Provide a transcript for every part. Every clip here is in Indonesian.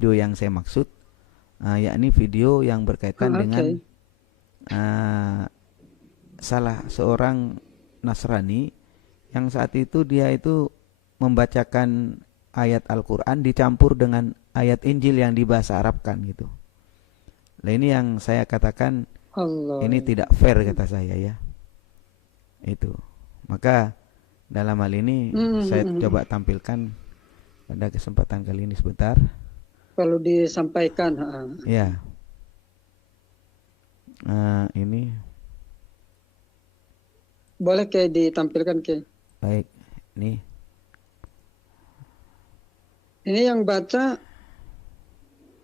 video yang saya maksud, yakni video yang berkaitan dengan salah seorang Nasrani yang saat itu dia itu membacakan ayat Al-Quran dicampur dengan ayat Injil yang dibahasa Arabkan gitu. Nah ini yang saya katakan Allah. ini tidak fair kata saya ya. Itu. Maka dalam hal ini saya coba tampilkan pada kesempatan kali ini sebentar. Perlu disampaikan. Ya. Ini boleh kayak ditampilkan kayak. baik. Nih. Ini yang baca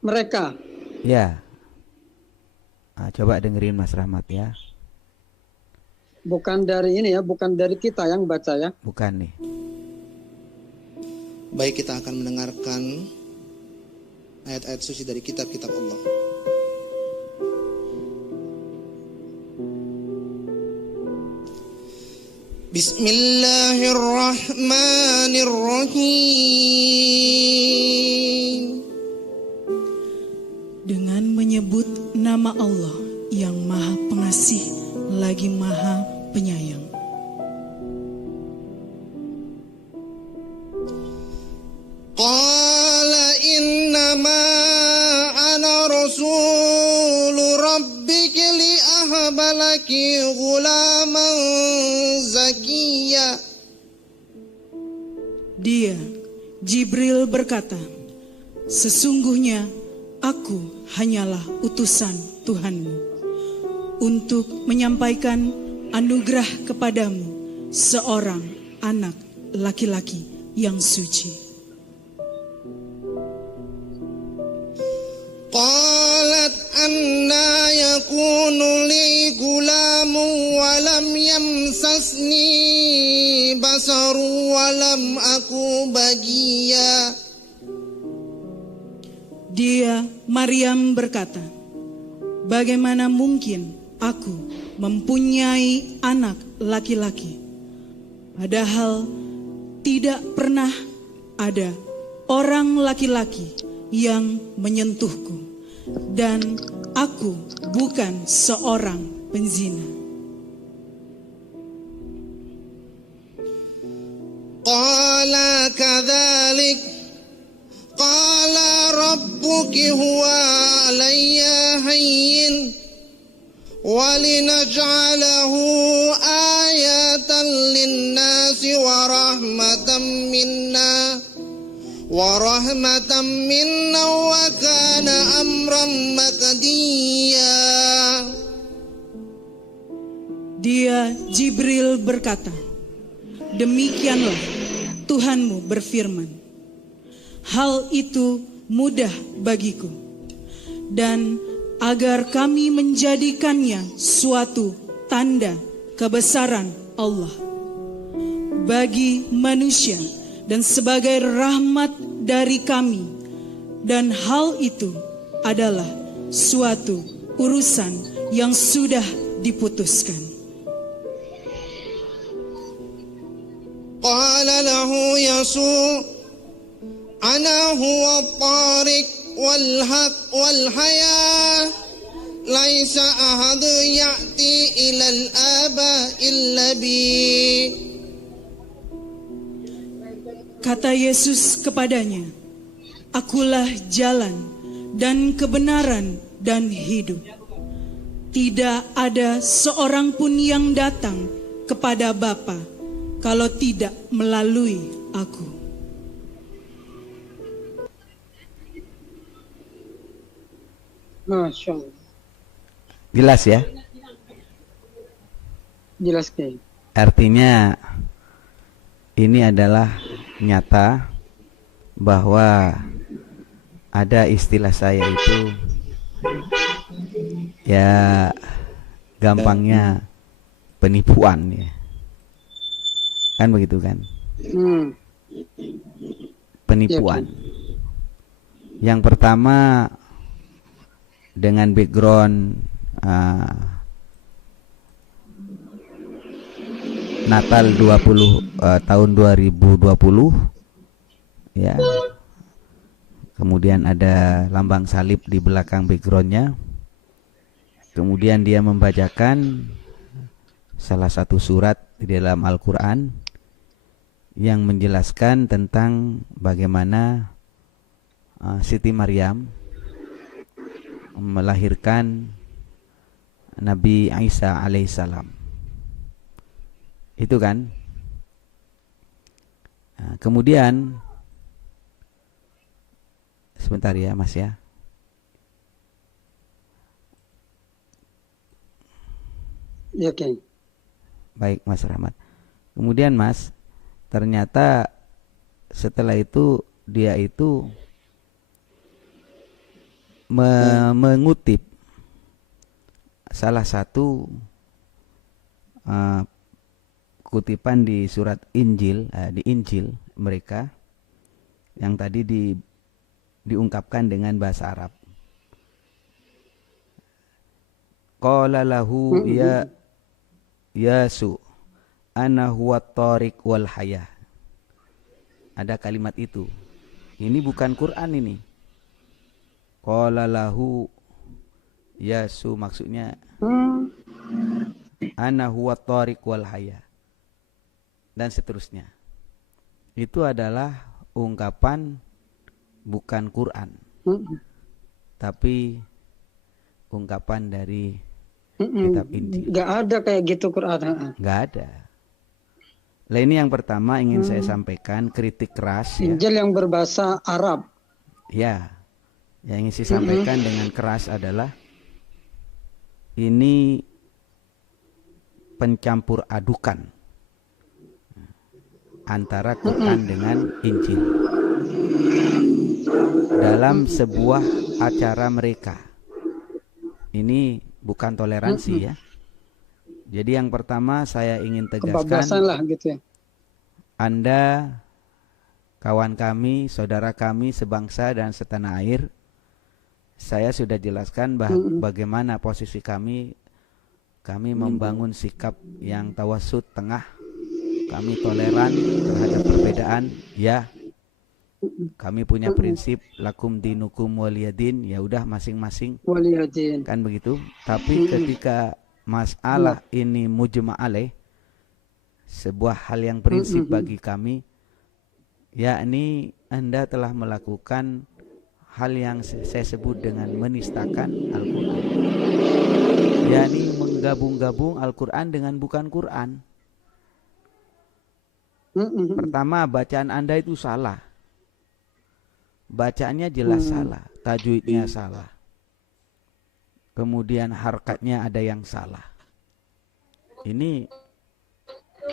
mereka. Ya. Coba dengerin Mas Rahmat ya. Bukan dari ini ya, bukan dari kita yang baca ya. Bukan nih. Baik, kita akan mendengarkan ayat-ayat suci dari kitab-kitab Allah. Bismillahirrahmanirrahim. Dengan menyebut nama Allah yang Maha Pengasih lagi Maha Penyayang. Qala innama ana rasul rabbiki li ahbalaki ghulaman zakiyya. Dia, Jibril berkata, sesungguhnya aku hanyalah utusan Tuhanmu untuk menyampaikan anugerah kepadamu seorang anak laki-laki yang suci. Qalat anna yakunu li gulamun wa lam yamsasni basaru wa lam aku baghiya. Dia, Maryam berkata, bagaimana mungkin aku mempunyai anak laki-laki, padahal tidak pernah ada orang laki-laki yang menyentuhku, dan aku bukan seorang penzina. Qala kadzalik qala rabbuki huwa alayya hayyin walinaj'alahu ayatan linnasi wa rahmatan minna wa kana amran maqdiya. Dia, Jibril berkata, demikianlah Tuhanmu berfirman, hal itu mudah bagiku, dan agar kami menjadikannya suatu tanda kebesaran Allah bagi manusia dan sebagai rahmat dari kami, dan hal itu adalah suatu urusan yang sudah diputuskan. Qala lahu Yasu ana huwa at-tariq wal haq wal hayah laisa ahad ya'ti ila al-aba illa bi. Kata Yesus kepadanya, akulah jalan dan kebenaran dan hidup. Tidak ada seorang pun yang datang kepada Bapa kalau tidak melalui aku. Masya Allah. Jelas ya? Jelas kayak. Artinya ini adalah nyata bahwa ada istilah saya itu ya gampangnya penipuan ya. Kan begitu kan? Penipuan. Yang pertama dengan background Natal 20 tahun 2020 ya. kemudian ada lambang salib di belakang backgroundnya. Kemudian dia membacakan salah satu surat di dalam Al-Quran yang menjelaskan tentang bagaimana Siti Maryam melahirkan Nabi Isa alaihissalam. Itu kan. Nah, kemudian sebentar ya Mas ya. Ya, Kiai. Baik Mas Rahmat. Kemudian Mas, ternyata setelah itu dia itu mengutip salah satu kutipan di surat Injil, di Injil mereka yang tadi diungkapkan dengan bahasa Arab. Qala lahu ya Yasu ana huwa tariq wal hayah. Ada kalimat itu. Ini bukan Quran ini. Qala lahu Yasu maksudnya ana huwa tariq wal hayah. Dan seterusnya. Itu adalah ungkapan bukan Quran. Tapi ungkapan dari kitab Injil. Nggak ada kayak gitu Quran. Nggak ada. Nah ini yang pertama ingin saya sampaikan, kritik keras ya. Injil yang berbahasa Arab. Ya, yang ingin saya sampaikan dengan keras adalah ini pencampur adukan antara Quran dengan Injil dalam sebuah acara mereka. Ini bukan toleransi ya. Jadi yang pertama saya ingin tegaskan lah gitu ya. Anda, kawan kami, saudara kami sebangsa dan setanah air, saya sudah jelaskan bagaimana posisi kami. Kami membangun sikap yang tawasud tengah. Kami toleran terhadap perbedaan. Ya, kami punya prinsip lakum dinukum waliyadin, ya udah masing-masing Waliyadin. kan begitu. Tapi ketika masalah ini mujma' alaih, sebuah hal yang prinsip bagi kami, yakni Anda telah melakukan hal yang saya sebut dengan menistakan Al-Quran, yakni menggabung-gabung Al-Quran dengan bukan Quran. Pertama, bacaan Anda itu salah. Bacaannya jelas salah, tajwidnya salah. Kemudian harkatnya ada yang salah. Ini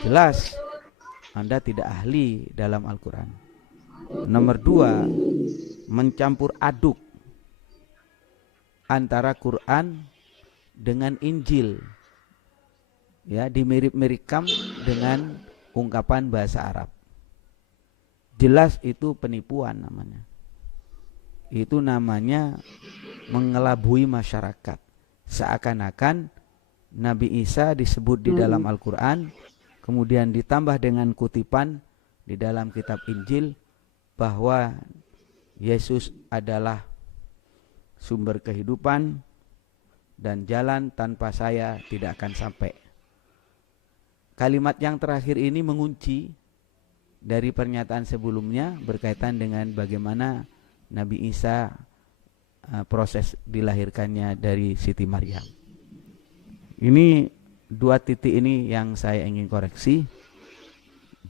jelas Anda tidak ahli dalam Al-Quran. Nomor 2, mencampur aduk antara Quran dengan Injil. Ya, dimirip-miripkan dengan ungkapan bahasa Arab. Jelas itu penipuan namanya. Itu namanya mengelabui masyarakat. Seakan-akan Nabi Isa disebut di dalam Al-Quran, kemudian ditambah dengan kutipan di dalam kitab Injil bahwa Yesus adalah sumber kehidupan dan jalan tanpa saya tidak akan sampai. Kalimat yang terakhir ini mengunci dari pernyataan sebelumnya berkaitan dengan bagaimana Nabi Isa proses dilahirkannya dari Siti Maryam. Ini dua titik ini yang saya ingin koreksi.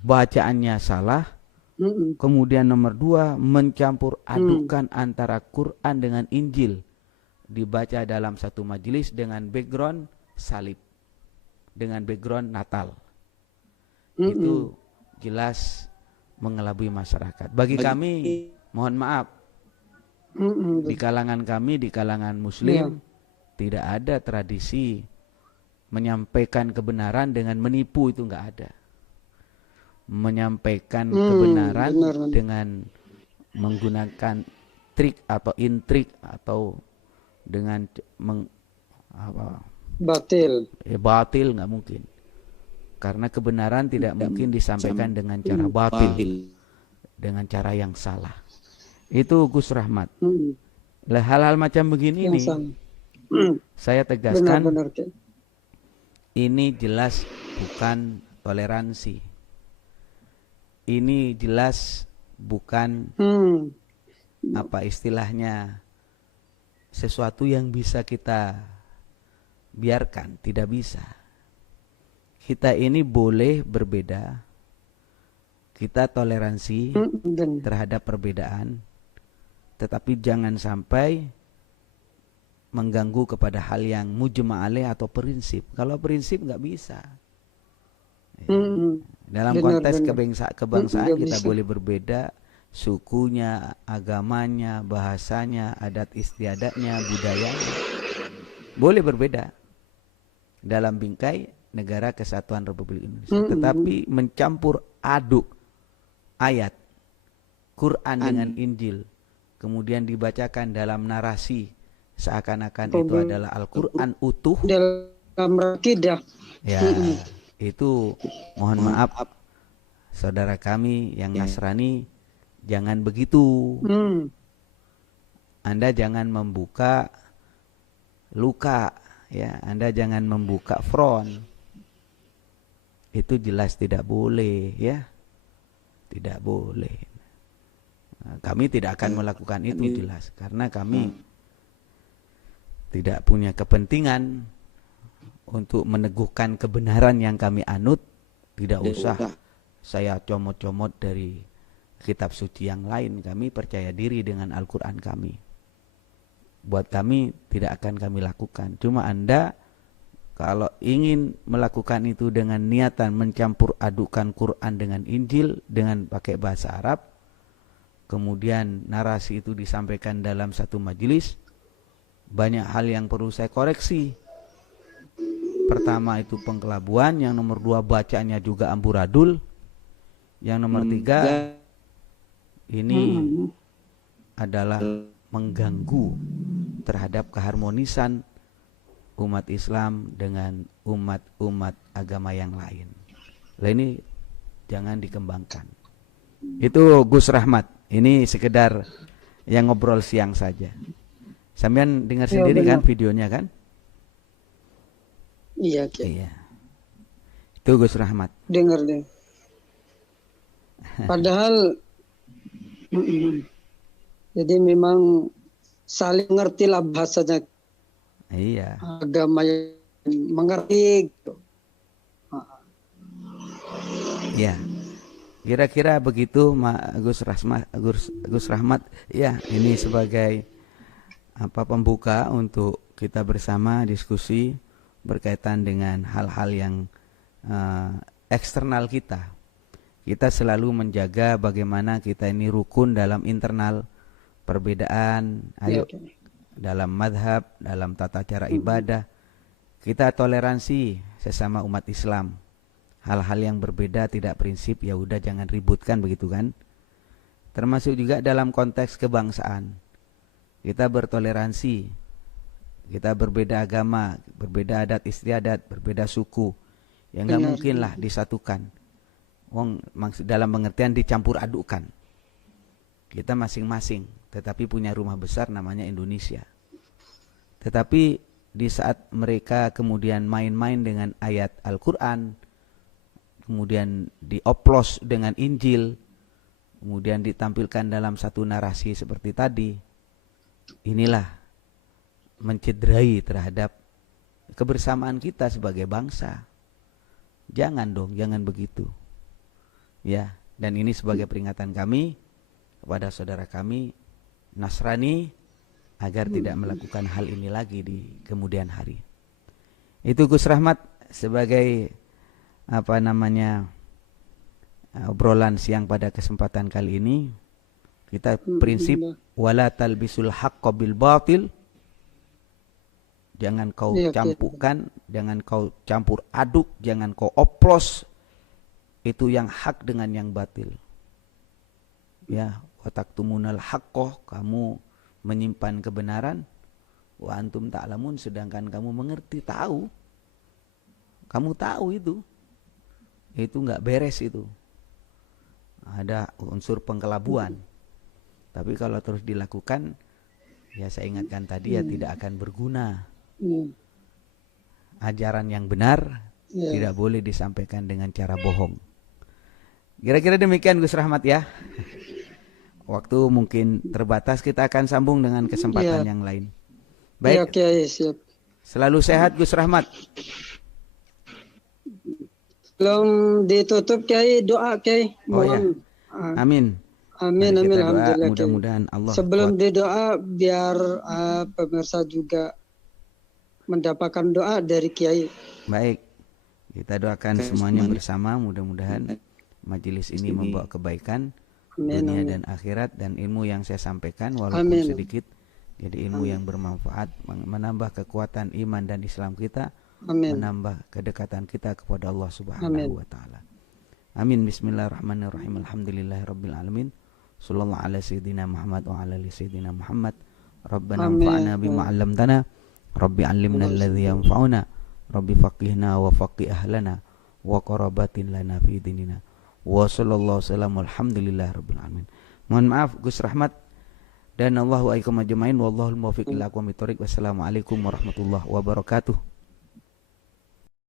Bacaannya salah. Kemudian nomor 2, mencampur adukan antara Quran dengan Injil. Dibaca dalam satu majelis dengan background salib, dengan background Natal. Itu jelas mengelabui masyarakat. Bagi kami, mohon maaf, di kalangan kami, di kalangan Muslim, tidak ada tradisi menyampaikan kebenaran dengan menipu, itu enggak ada. Menyampaikan kebenaran dengan menggunakan trik atau intrik atau dengan batil. Batil enggak mungkin. Karena kebenaran tidak mungkin disampaikan dengan cara batil, dengan cara yang salah. Itu Gus Rahmat. Hmm. Lah hal-hal macam begini Yang nih, sama. Hmm. saya tegaskan Benar-benar, Ki. ini jelas bukan toleransi. Ini jelas bukan Hmm. apa istilahnya sesuatu yang bisa kita biarkan, tidak bisa. Kita ini boleh berbeda, kita toleransi Benar. terhadap perbedaan, tetapi jangan sampai mengganggu kepada hal yang mujma' alaih atau prinsip. Kalau prinsip nggak bisa. Hmm. Dalam Benar, konteks benar. kebangsaan Nggak kita bisa. boleh berbeda, sukunya, agamanya, bahasanya, adat istiadatnya, budayanya. Boleh berbeda dalam bingkai negara kesatuan Republik Indonesia. Tetapi mencampur aduk ayat Quran dengan Injil, kemudian dibacakan dalam narasi seakan-akan itu adalah Al-Quran utuh, Dalam akidah. ya itu mohon maaf saudara kami yang Nasrani, jangan begitu. Hmm. Anda jangan membuka luka, ya. Anda jangan membuka front. Itu jelas tidak boleh, ya. Tidak boleh. Nah, kami tidak akan melakukan itu jelas, karena kami tidak punya kepentingan untuk meneguhkan kebenaran yang kami anut. Tidak usah saya comot-comot dari kitab suci yang lain. Kami percaya diri dengan Al-Quran kami. Buat kami tidak akan kami lakukan. Cuma Anda kalau ingin melakukan itu dengan niatan mencampur adukan Quran dengan Injil dengan pakai bahasa Arab, kemudian narasi itu disampaikan dalam satu majelis, banyak hal yang perlu saya koreksi. Pertama itu pengkelabuan, yang nomor 2 bacanya juga amburadul, yang nomor 3 ini adalah mengganggu terhadap keharmonisan umat Islam dengan umat-umat agama yang lain. Lah ini jangan dikembangkan. Itu Gus Rahmat. Ini sekedar yang ngobrol siang saja. Sampean dengar sendiri kan videonya kan? Iya, Ki. Iya. Itu Gus Rahmat. Dengar deh. Padahal jadi memang saling ngertilah bahasanya, Iya. agama yang mengerti gitu. Ya. Kira-kira begitu Gus Rahmat. Ya, ini sebagai pembuka untuk kita bersama diskusi berkaitan dengan hal-hal yang eksternal kita. Kita selalu menjaga bagaimana kita ini rukun dalam internal, perbedaan, ayo dalam madhab, dalam tata cara ibadah. Kita toleransi sesama umat Islam. Hal-hal yang berbeda tidak prinsip, ya udah jangan ributkan, begitu kan. Termasuk juga dalam konteks kebangsaan. Kita bertoleransi. Kita berbeda agama, berbeda adat istiadat, berbeda suku. Ya nggak mungkin lah disatukan. Dalam pengertian dicampur adukan. Kita masing-masing, tetapi punya rumah besar namanya Indonesia. Tetapi di saat mereka kemudian main-main dengan ayat Al-Quran, kemudian dioplos dengan Injil, kemudian ditampilkan dalam satu narasi seperti tadi, inilah mencederai terhadap kebersamaan kita sebagai bangsa. Jangan dong, jangan begitu. Ya, dan ini sebagai peringatan kami kepada saudara kami Nasrani agar tidak melakukan hal ini lagi di kemudian hari. Itu Gus Rahmat sebagai obrolan siang pada kesempatan kali ini. Kita prinsip wala talbisul haqqo bil batil. Jangan kau campurkan, jangan kau campur aduk, jangan kau oplos itu yang hak dengan yang batil. Ya, wa taktumunal haqqo, kamu menyimpan kebenaran, wa antum ta'lamun, sedangkan kamu mengerti, tahu. Kamu tahu itu enggak beres itu. Ada unsur pengkelabuan. Tapi kalau terus dilakukan, ya saya ingatkan tadi ya tidak akan berguna. Ajaran yang benar tidak boleh disampaikan dengan cara bohong. Kira-kira demikian Gus Rahmat ya. Waktu mungkin terbatas, kita akan sambung dengan kesempatan yang lain. Baik. Kiai, siap. Selalu sehat Gus Rahmat. Belum ditutup Kiai, doa Kiai. Mohon. Amin. Amin, Mari amin, kita doa, alhamdulillah. mudah-mudahan Allah Sebelum kuat. didoa, biar pemirsa juga mendapatkan doa dari Kiai. Baik, kita doakan semuanya bersama, mudah-mudahan majelis ini membawa kebaikan dunia dan akhirat, dan ilmu yang saya sampaikan walaupun sedikit jadi ilmu yang bermanfaat, menambah kekuatan iman dan Islam kita, menambah kedekatan kita kepada Allah Subhanahu wa taala. Amin. Bismillahirrahmanirrahim. Alhamdulillahirabbil alamin. Sallallahu ala sayyidina Muhammad wa ala ali sayyidina Muhammad. Rabbana anfa'na bima 'allamtana. Rabbi 'allimna alladhi yanfa'una. Rabbi faqihna wa faqih ahlana wa qarabatin lana fi dinina. Wa sallallahu salam alhamdulillahirabbil alamin. Mohon maaf Gus Rahmat dan Allahu aikum ajmain, wallahul muwaffiq ila aqwamit thoriq. Wassalamualaikum warahmatullahi wabarakatuh.